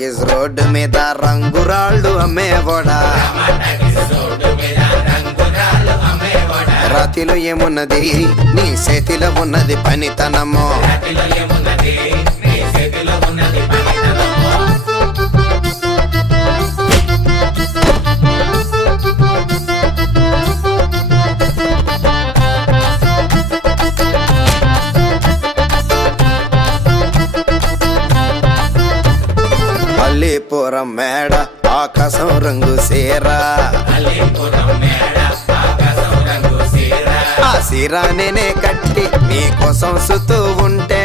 Talkies road మీద రంగురాళ్ళు అమ్మేవాడా. రాతిలో ఏమున్నది నీ చేతిలో ఉన్నది పనితనము. అల్లీపురం మేడ ఆకాశం రంగు సీరా. ఆ సీరా నేనే కట్టి నీకోసం సుతూ ఉంటే